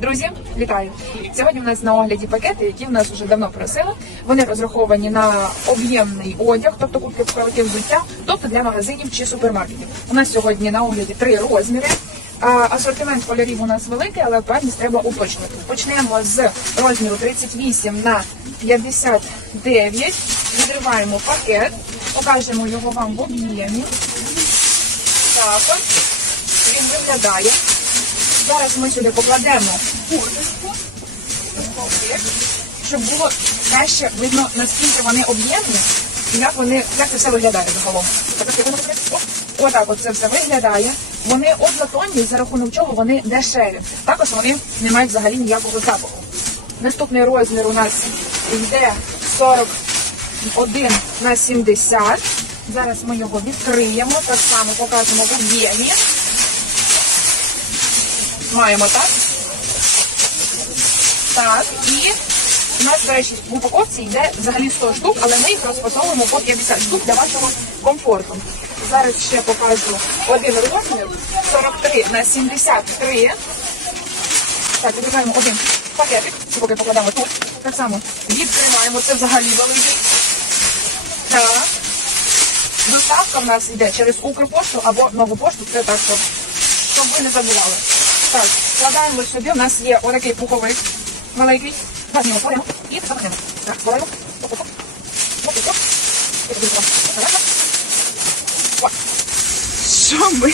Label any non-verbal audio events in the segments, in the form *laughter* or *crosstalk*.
Друзі, вітаю! Сьогодні в нас на огляді пакети, які в нас вже давно просили. Вони розраховані на об'ємний одяг, тобто кубки пакети взуття, тобто для магазинів чи супермаркетів. У нас сьогодні на огляді три розміри. Асортимент кольорів у нас великий, але певність треба уточнити. Почнемо з розміру 38 на 59. Відриваємо пакет, покажемо його вам в об'ємі. Також він виглядає. Зараз ми сюди покладемо курточку, щоб було краще видно, наскільки вони об'ємні і як вони, як це все виглядає загалом. Отак от це все виглядає. Вони однотонні, за рахунок чого вони дешеві. Також вони не мають взагалі ніякого запаху. Наступний розмір у нас йде 41 на 70. Зараз ми його відкриємо, так само покажемо в об'ємі. Маємо так. Так, і у нас, до речі, в упаковці йде взагалі 100 штук, але ми їх розфасовуємо по 50 штук для вашого комфорту. Зараз ще покажу один розмір 43 на 73. Так, відкриваємо один пакетик, поки покладемо тут. Так само відкриваємо, це взагалі великий. Так. Доставка в нас йде через Укрпошту або нову пошту, це так, щоб ви не забували. Так, складаємо собі, у нас є отакий пуховик. Так, його кладемо і запахнемо. Так, складаємо. Оп-оп-оп. Оп-оп-оп. І тоді так, акуратно. О. Що ми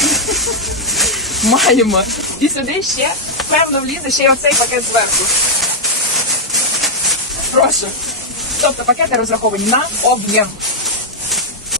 *laughs* маємо? І сюди ще, певно, влізе ще й оцей пакет зверху. Прошу. Тобто пакети розраховані на об'єм.